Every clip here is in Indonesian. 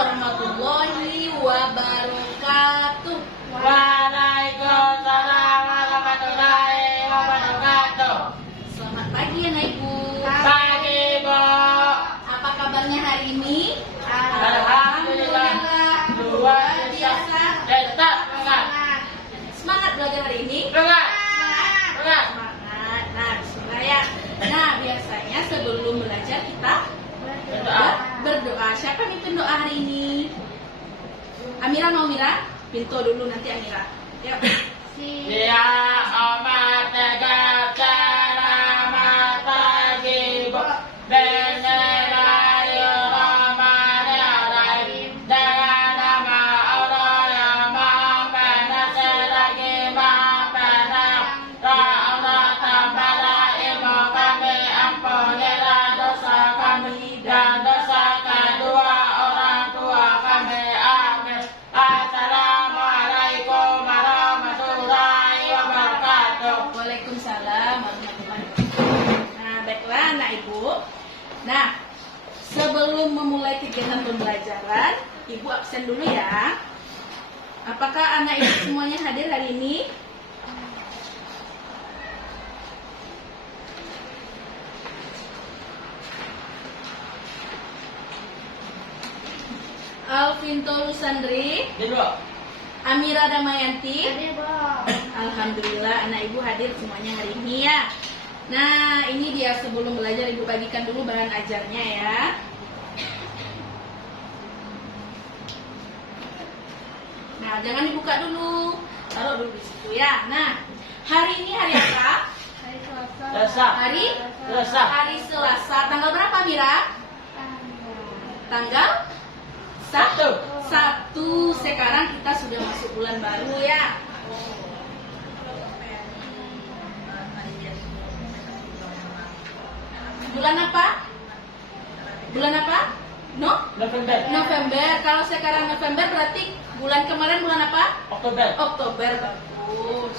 warahmatullahi wabarakatuh. Waalaikumsalam warahmatullahi wabarakatuh. Selamat pagi anak ibu. Pagi, Bu. Apa kabarnya hari ini? Alhamdulillah. Luar biasa. Tetap semangat. Semangat belajar hari ini. Semangat. Semangat. Semangat. Nah, bismillah ya. Nah, biasanya sebelum belajar kita berdoa. Siapa yang mimpin doa hari ini? Amira mau Mira? Pintu dulu nanti Amira. Yuk. Ya amat tegak selamat pagi, Bu. Bismillahirrahmanirrahim. Dengan nama Allah yang Maha Pengasih lagi Maha Penyayang. Ya Allah, tambahlah ilmu kami, ampunilah dosa kami dan dosa kedua orang tua kami. Amin. Assalamualaikum warahmatullahi wabarakatuh. Waalaikumsalam warahmatullahi wabarakatuh. Nah, baiklah anak ibu. Nah, sebelum memulai kegiatan pembelajaran, ibu absen dulu ya. Apakah anak ibu semuanya hadir hari ini? Alvinto Lusandri, Jadi, Bu. Amira Damayanti. Alhamdulillah anak ibu hadir semuanya hari ini ya. Nah, ini dia sebelum belajar ibu bagikan dulu bahan ajarnya ya. Nah, jangan dibuka dulu, taruh dulu di situ ya. Nah, hari ini hari apa? Selasa. Hari Selasa. Hari Selasa. Tanggal berapa Mira? Tanggal Satu. Satu. Sekarang kita sudah masuk bulan baru ya. Bulan apa? Bulan apa? November. November. Kalau sekarang November berarti bulan kemarin bulan apa? Oktober. Oktober. Bagus.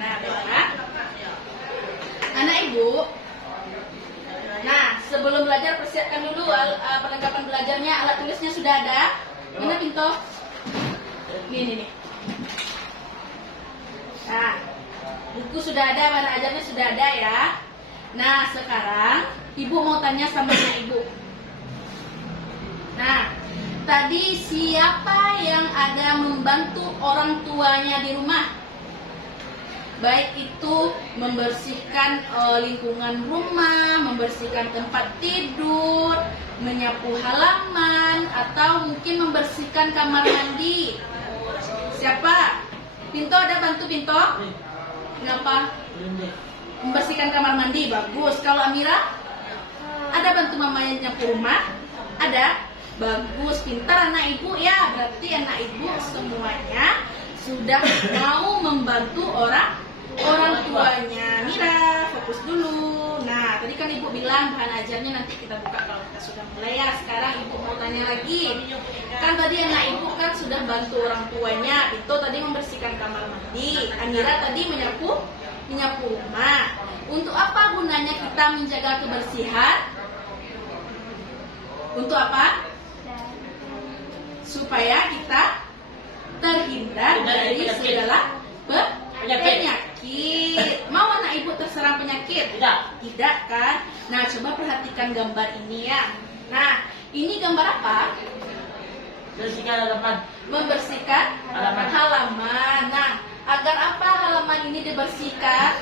Nah, baiklah. Anak ibu. Nah, sebelum belajar persiapkan dulu perlengkapan belajarnya. Alat tulisnya sudah ada. Mana Pinto? Nih. Nah, buku sudah ada, bahan ajarnya sudah ada ya. Nah, sekarang ibu mau tanya sama anak ibu. Nah, tadi siapa yang ada membantu orang tuanya di rumah? Baik itu membersihkan lingkungan rumah, membersihkan tempat tidur, menyapu halaman, atau mungkin membersihkan kamar mandi. Siapa? Pinto ada bantu Pinto? Ngapa? Membersihkan kamar mandi, bagus. Kalau Amira? Ada bantu mamanya nyapu rumah? Ada? Bagus, pintar anak ibu ya. Berarti anak ibu semuanya sudah mau membantu orang tuanya. Mira, fokus dulu. Nah, tadi kan ibu bilang bahan ajarnya nanti kita buka kalau kita sudah mulai ya. Sekarang ibu mau tanya lagi. Kan tadi anak ibu kan sudah bantu orang tuanya. Itu tadi membersihkan kamar mandi. Amira tadi menyapu rumah. Untuk apa gunanya kita menjaga kebersihan? Untuk apa? Supaya kita terhindar dari segala penyakit. Mau anak ibu terserang penyakit? Tidak kan? Nah, coba perhatikan gambar ini ya. Nah, ini gambar apa? Bersihkan halaman. Membersihkan halaman. Nah, agar apa halaman ini dibersihkan?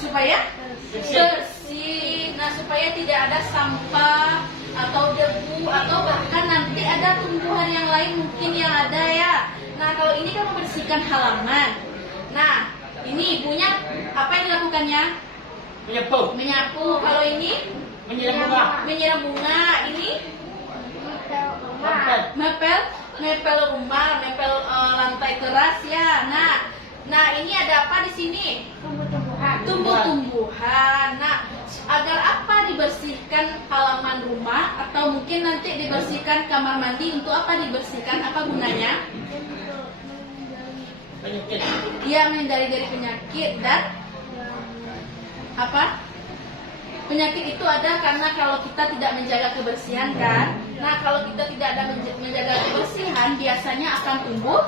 Supaya bersih. Nah, supaya tidak ada sampah atau debu atau bahkan nanti ada tumbuhan yang lain mungkin yang ada ya. Nah, kalau ini kan membersihkan halaman. Nah, ini ibunya apa yang dilakukannya? Menyapu. Kalau ini Menyiram bunga. menyiram bunga. Ini mepel rumah, mepel lantai teras ya. Nah, ini ada apa di sini? Tumbuh-tumbuhan. Nah, agar apa dibersihkan halaman rumah atau mungkin nanti dibersihkan kamar mandi? Untuk apa dibersihkan? Apa gunanya? Penyakit. Dia menghindari dari penyakit dan apa? Penyakit itu ada karena kalau kita tidak menjaga kebersihan kan. Nah, kalau kita tidak ada menjaga kebersihan, biasanya akan tumbuh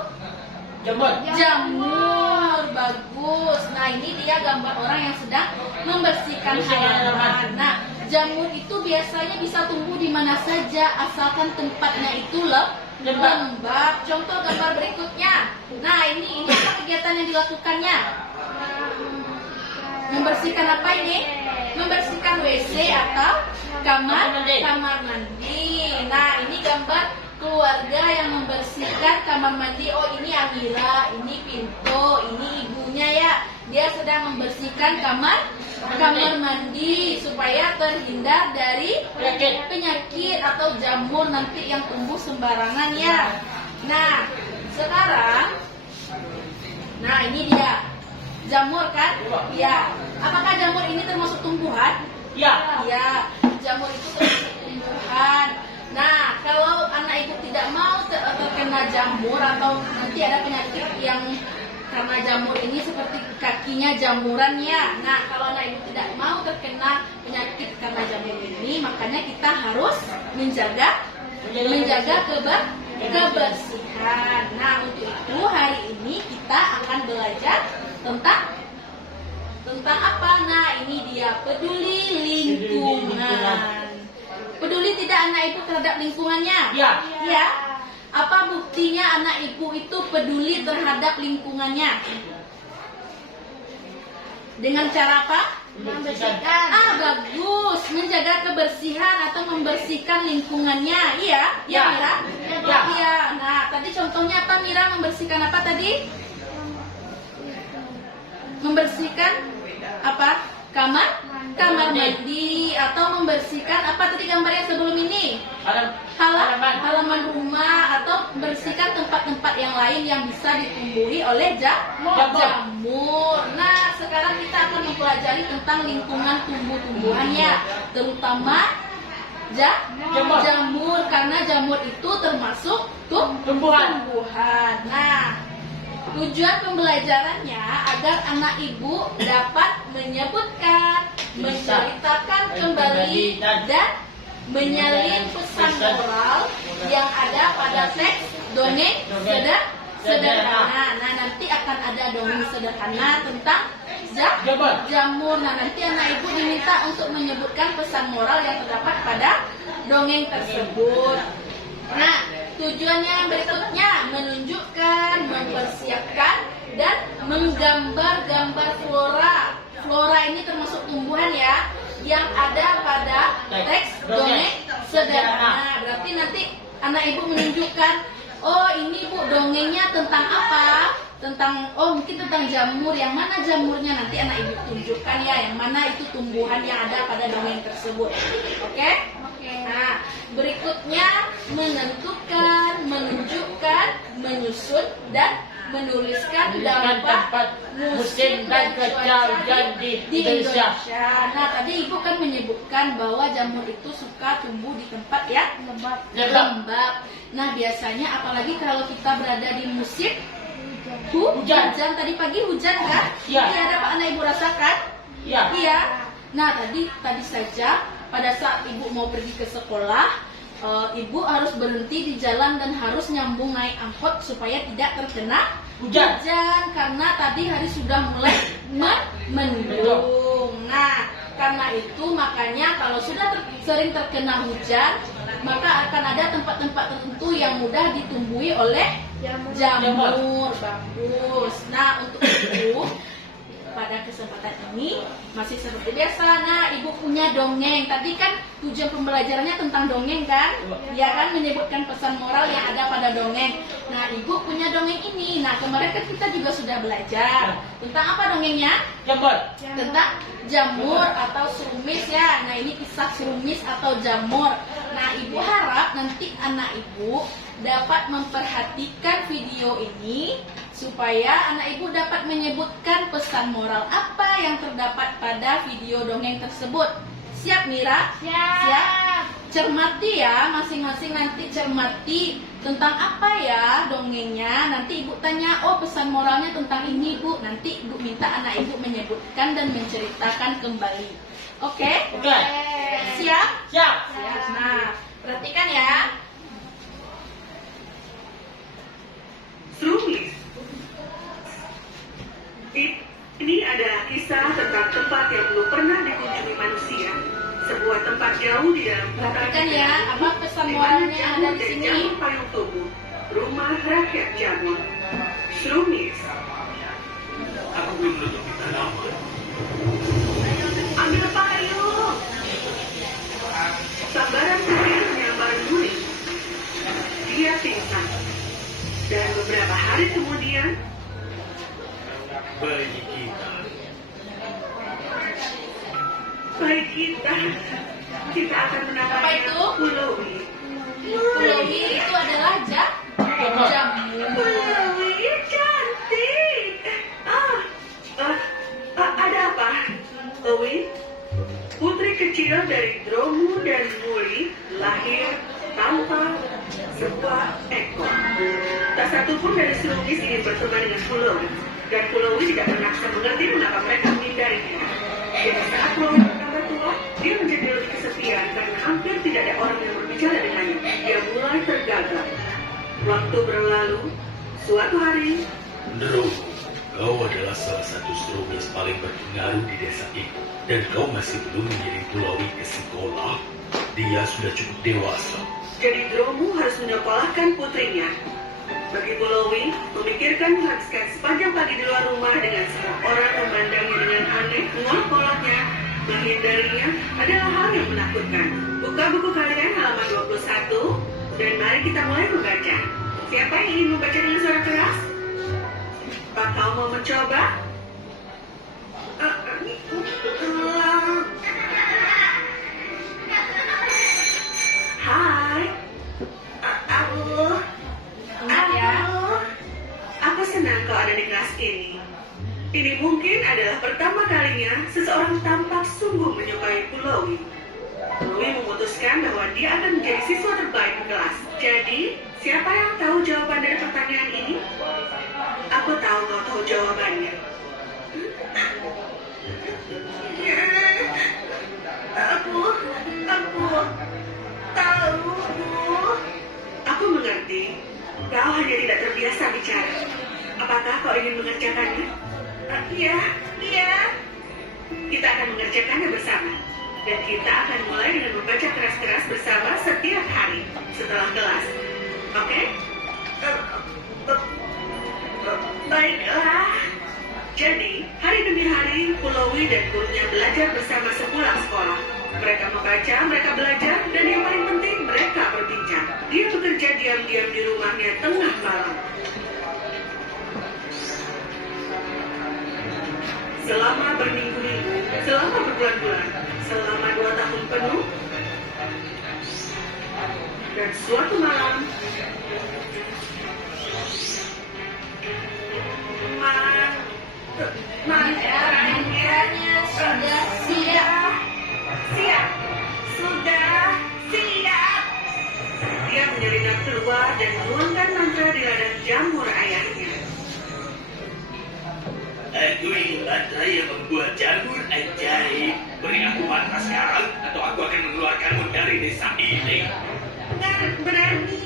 Jamur. jamur. Bagus. Nah, ini dia gambar orang yang sedang membersihkan halaman. Nah, jamur itu biasanya bisa tumbuh di mana saja asalkan tempatnya itu lembab. Contoh gambar berikutnya. Nah, ini apa kegiatan yang dilakukannya? Membersihkan apa ini? Membersihkan WC atau kamar mandi. Nah, ini gambar keluarga yang membersihkan kamar mandi. Oh, ini Amira, ini Pinto, ini ibunya ya. Dia sedang membersihkan kamar mandi supaya terhindar dari penyakit atau jamur nanti yang tumbuh sembarangan ya. Nah, sekarang ini dia. Jamur kan? Ya. Apakah jamur ini termasuk tumbuhan? Ya. Ya, jamur itu termasuk tumbuhan. Nah, kalau anak ibu tidak mau terkena jamur atau nanti ada penyakit yang karena jamur ini seperti kakinya jamuran ya. Nah, kalau anak ibu tidak mau terkena penyakit karena jamur ini, makanya kita harus menjaga kebersihan. Nah, untuk itu hari ini kita akan belajar tentang apa? Nah, ini dia peduli lingkungan. Peduli tidak anak ibu terhadap lingkungannya? Ya. Ya. Apa buktinya anak ibu itu peduli terhadap lingkungannya? Dengan cara apa? Membersihkan. Bagus. Menjaga kebersihan atau membersihkan lingkungannya. Iya? Ya. Mira? Ya. Iya. Nah, tadi contohnya apa Mira? Membersihkan apa tadi? Membersihkan apa? Kamar mandi atau membersihkan apa tadi gambar yang sebelum ini? Halaman rumah atau membersihkan tempat-tempat yang lain yang bisa ditumbuhi oleh jamur. Nah, sekarang kita akan mempelajari tentang lingkungan tumbuh-tumbuhannya, terutama jamur karena jamur itu termasuk tumbuhan. Nah, tujuan pembelajarannya agar anak ibu dapat menyebutkan, menceritakan kembali, dan menyalin pesan moral yang ada pada teks dongeng sederhana. Nah, nanti akan ada dongeng sederhana tentang jamur. Nah, nanti anak ibu diminta untuk menyebutkan pesan moral yang terdapat pada dongeng tersebut. Nah, tujuannya yang berikutnya menunjukkan, mempersiapkan, dan menggambar-gambar flora. Flora ini termasuk tumbuhan ya, yang ada pada teks dongeng sederhana. Berarti nanti anak ibu menunjukkan, oh ini bu dongengnya tentang apa? Mungkin tentang jamur. Yang mana jamurnya nanti anak ibu tunjukkan ya, yang mana itu tumbuhan yang ada pada dongeng tersebut. Oke? Nah, berikutnya menentukan, menunjukkan, menyusun, dan menuliskan dampak musim dan cuaca di Indonesia. Nah, tadi ibu kan menyebutkan bahwa jamur itu suka tumbuh di tempat yang lembab. Nah, biasanya apalagi kalau kita berada di musim hujan. Tadi pagi hujan kan? Iya. Ada Pak anak ibu rasakan? Iya. Nah, tadi saja pada saat ibu mau pergi ke sekolah, ibu harus berhenti di jalan dan harus nyambung naik angkot supaya tidak terkena hujan karena tadi hari sudah mulai mendung. Nah, karena itu makanya kalau sudah sering terkena hujan, maka akan ada tempat-tempat tertentu yang mudah ditumbuhi oleh jamur. Bagus. Nah, untuk itu pada kesempatan ini masih seperti biasa. Nah, ibu punya dongeng. Tadi kan tujuan pembelajarannya tentang dongeng kan? Ya kan, menyebutkan pesan moral yang ada pada dongeng. Nah, ibu punya dongeng ini. Nah, kemarin kan kita juga sudah belajar tentang apa dongengnya? Tentang jamur atau serumis ya. Nah, ini kisah serumis atau jamur. Nah, ibu harap nanti anak ibu dapat memperhatikan video ini supaya anak ibu dapat menyebutkan pesan moral apa yang terdapat pada video dongeng tersebut. Siap Mira? Siap. Cermati ya, masing-masing nanti cermati Tentang apa ya dongengnya? Nanti ibu tanya, oh pesan moralnya tentang ini bu. Nanti ibu minta anak ibu menyebutkan dan menceritakan kembali. Oke? Oke. Siap? Siap. Siap. Nah, perhatikan ya. Srumis. Ini adalah kisah tentang tempat yang belum pernah dikunjungi manusia. Sebuah tempat jauh di dalam hutan. Perhatikan ya, apa pesan di mana moralnya yang jamur ada di dan sini? jamur payung tumbuh. Rumah rakyat jamur. Srumis. Aku belum menutupi tanaman. Ambil payung. Sambaran kecil menyambar Nuri. Dia pingsan. Dan beberapa hari kemudian, bayi kita akan Apa menamainya itu? Pulaui. Pulaui itu adalah jamur. Pulaui cantik. Ada apa? Owi, putri kecil dari Dromu dan Muli lahir tanpa sebuah ekor. Tak satu pun dari Srumis ingin berteman dengan Pulaui, dan Pulaui tidak pernah bisa mengerti mengapa mereka menghindarinya. Jadi saat Pulaui bertambah tua, dia menjadi lebih kesepian karena hampir tidak ada orang yang berbicara dengannya. Dia mulai tergagap. Waktu berlalu, suatu hari, Dromu, kau adalah salah satu Srumis paling berpengaruh di desa itu. Dan kau masih belum mengirim Pulaui ke sekolah. Dia sudah cukup dewasa. jadi Dromu harus menyekolahkan putrinya. Bagi Pulaui, memikirkan menghabiskan sepanjang pagi di luar rumah dengan semua orang memandangnya dengan aneh, mengolok-oloknya, menghindarinya adalah hal yang menakutkan. Buka buku kalian halaman 21, dan mari kita mulai membaca. Siapa yang ingin membaca dengan suara keras? Apa kau mau mencoba? Hai, aku senang kau ada di kelas ini. Ini mungkin adalah pertama kalinya seseorang tampak sungguh menyukai Pulaui. Pulaui memutuskan bahwa dia akan menjadi siswa terbaik di kelas. Jadi, siapa yang tahu jawaban dari pertanyaan ini? Aku tahu kau tahu jawabannya. Aku tahu. Aku mengerti. Kau hanya tidak terbiasa bicara. Apakah kau ingin mengerjakannya? Iya. Kita akan mengerjakannya bersama. Dan kita akan mulai dengan membaca keras-keras bersama setiap hari setelah kelas. Oke? Baiklah. Jadi, hari demi hari, Pulaui dan gurunya belajar bersama sepulang sekolah. Mereka membaca, mereka belajar, dan yang paling penting, mereka berbincang. Dia bekerja diam-diam di rumahnya tengah malam. Selama berminggu-minggu, selama berbulan-bulan, selama 2 tahun penuh, dan suatu malam, Mantranya sudah siap. Sudah siap. Dia menyelinap keluar dan menuangkan mantra di ladang jamur ayahnya. Aku ingin mantra yang membuat jamur ajaib. Beri aku mantra sekarang, atau aku akan mengeluarkanmu dari desa ini. Berani.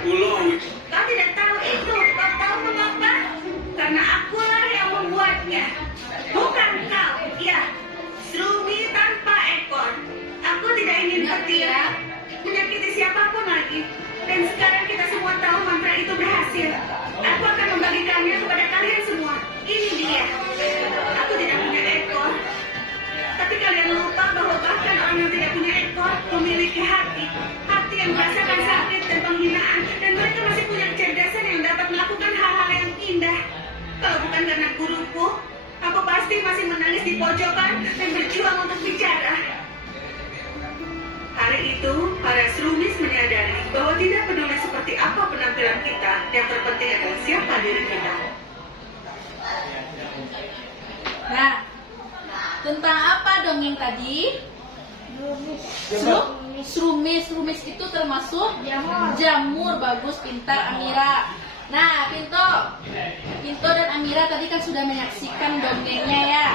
Pulaui, Kau tidak tahu itu. Kau tahu mengapa? Karena akulah yang membuatnya. Bukan kau. Ya, Srumi tanpa ekor. Aku tidak ingin bertiap menyakiti siapapun lagi. Dan sekarang kita semua tahu mantra itu berhasil. Aku akan membagikannya kepada kalian semua. Ini dia. Aku tidak punya ekor. Tapi kalian lupa bahwa bahkan orang yang tidak punya ekor memiliki hati. Hati yang merasakan sakit dan penghinaan. Dan mereka masih punya kecerdasan yang dapat melakukan hal-hal yang indah. Kalau bukan karena guruku, aku pasti masih menangis di pojokan dan berjuang untuk bicara. Hari itu, para Srumis menyadari bahwa tidak peduli seperti apa penampilan kita, yang terpenting adalah siapa diri kita. Nah, tentang apa dongeng tadi? Srumis itu termasuk jamur. Bagus, pintar Amira. Nah, Pinto dan Amira tadi kan sudah menyaksikan dongengnya ya.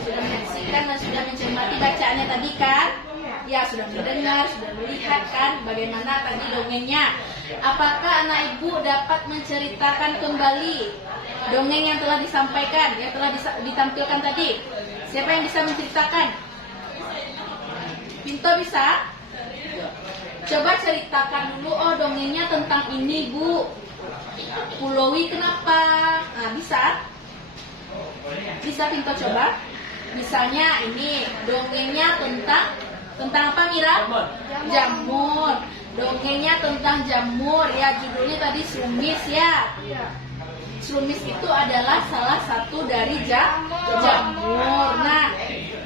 Sudah menyaksikan dan sudah mencermati bacaannya tadi kan? Ya, sudah mendengar, sudah melihat kan bagaimana tadi dongengnya. Apakah anak ibu dapat menceritakan kembali dongeng yang telah disampaikan, yang telah ditampilkan tadi? Siapa yang bisa menceritakan? Pinto bisa? Coba ceritakan dulu, oh dongengnya tentang ini Bu. Pulowi kenapa? Nah, bisa? Bisa Pinto coba? Misalnya ini dongengnya tentang apa Mira? Jamur. Dongengnya tentang jamur ya, judulnya tadi Srumis ya. Srumis itu adalah salah satu dari jamur. Nah,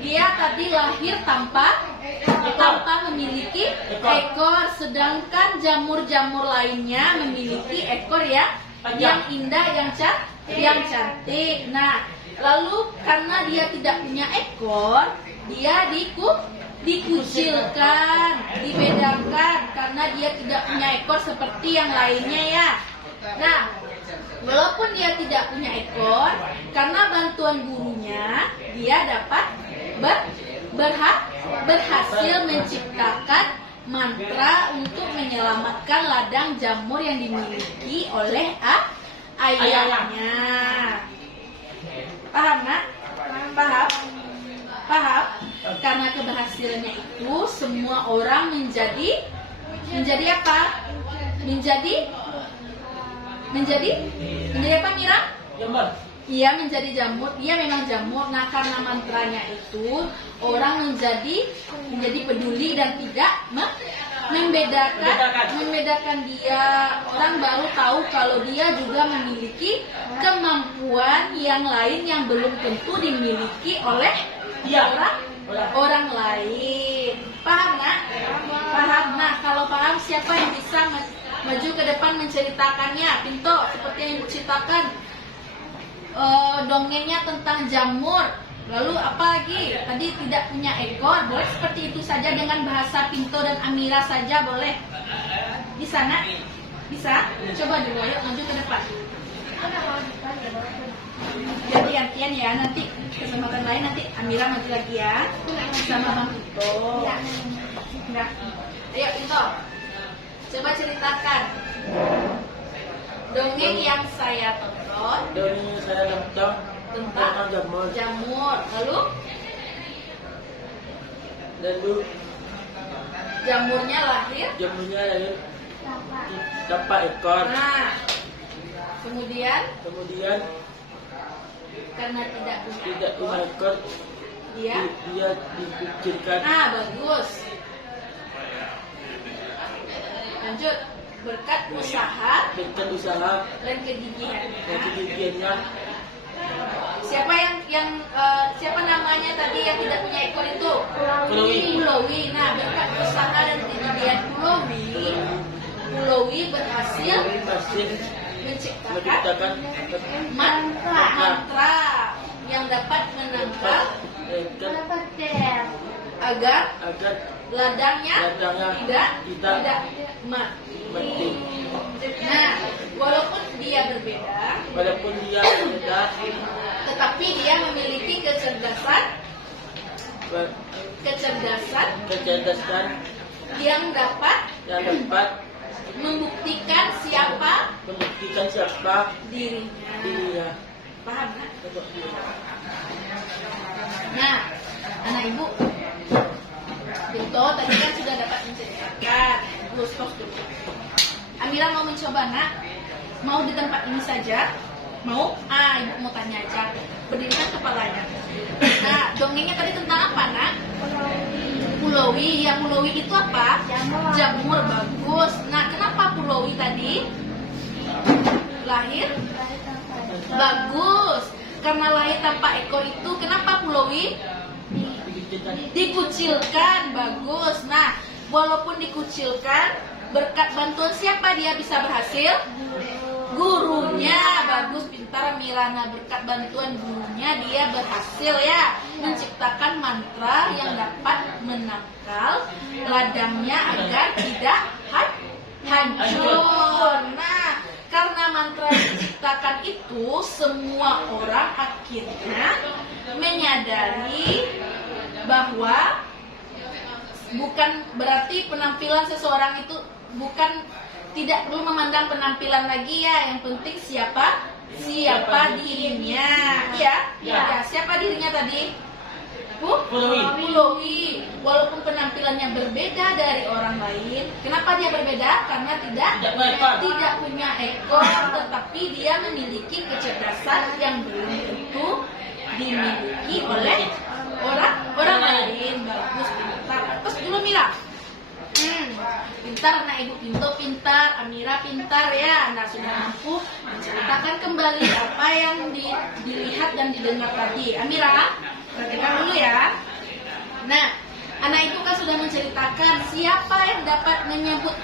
dia tadi lahir tanpa memiliki ekor, sedangkan jamur-jamur lainnya memiliki ekor ya, yang indah, yang cantik. Nah, lalu karena dia tidak punya ekor, dia dikucilkan, dibedakan karena dia tidak punya ekor seperti yang lainnya ya. Nah, walaupun dia tidak punya ekor, karena bantuan gurunya, dia dapat berhasil menciptakan mantra untuk menyelamatkan ladang jamur yang dimiliki oleh ayahnya. Paham nak? Paham? Karena keberhasilannya itu semua orang menjadi apa? Menjadi apa Mira? Jamur. Iya, menjadi jamur. Dia memang jamur. Nah, karena mantranya itu orang menjadi peduli dan tidak membedakan dia. Orang baru tahu kalau dia juga memiliki kemampuan yang lain yang belum tentu dimiliki oleh orang lain. Paham nak? Paham. Nah, kalau paham, siapa yang bisa maju ke depan menceritakannya? Pinto, seperti yang diceritakan dongengnya tentang jamur. Lalu apa lagi? Tadi tidak punya ekor. Boleh seperti itu saja dengan bahasa Pinto dan Amira saja boleh. Di sana? Bisa? Coba dulu, ayo maju ke depan. Ganti-gantian ya, nanti kesempatan lain nanti Amira maju lagi ya. Sama Bang Pinto. Nah, ayo Pinto. Coba ceritakan dongeng yang saya tonton. Dongeng saya tonton tentang jamur. Lalu jamurnya lahir tanpa ekor. Nah, kemudian karena tidak punya ekor, dia dikucilkan. Nah, bagus. Lanjut. Berkat usaha dan kegigihannya. Siapa namanya tadi yang tidak punya ekor itu? Pulowi. Nah, berkat usaha dan kegigihan Pulowi berhasil menciptakan mantra yang dapat menangkal agar ladangnya tidak mati. Nah, walaupun dia berbeda, tetapi dia memiliki kecerdasan yang dapat membuktikan siapa dirinya. Paham kan? Nah, anak ibu, Pinto tadi kan sudah dapat menceritakan. Stop dulu. Amira mau mencoba nak? Mau di tempat ini saja? Mau? Ibu mau tanya aja. Berdirikan kepalanya. Nah, dongengnya tadi tentang apa nak? Pulowi. Ya, Pulowi itu apa? Jamur. Bagus. Nah, kenapa Pulowi tadi lahir? Bagus. Karena lahir tanpa ekor itu, kenapa Pulowi dikucilkan? Bagus. Nah, walaupun dikucilkan, berkat bantuan siapa dia bisa berhasil? gurunya. Bagus, pintar Mirana. Berkat bantuan gurunya dia berhasil ya menciptakan mantra yang dapat menangkal ladangnya agar tidak hancur. Nah, karena mantra yang diciptakan itu, semua orang akhirnya menyadari bahwa bukan berarti penampilan seseorang itu tidak perlu memandang penampilan lagi ya. Yang penting siapa dirinya. Ya, siapa dirinya tadi? Pulaui. Walaupun penampilannya berbeda dari orang lain, kenapa dia berbeda? Karena tidak punya ekor, tetapi dia memiliki kecerdasan yang belum tentu dimiliki oleh orang lain. Bagus, pintar. Terus dulu Mira. Pintar anak ibu, Pinto pintar, Amira pintar ya. Nah, sudah mampu menceritakan kembali apa yang dilihat dan didengar tadi. Amira, perhatikan dulu ya. Nah, anak itu kan sudah menceritakan siapa yang dapat menyebutkan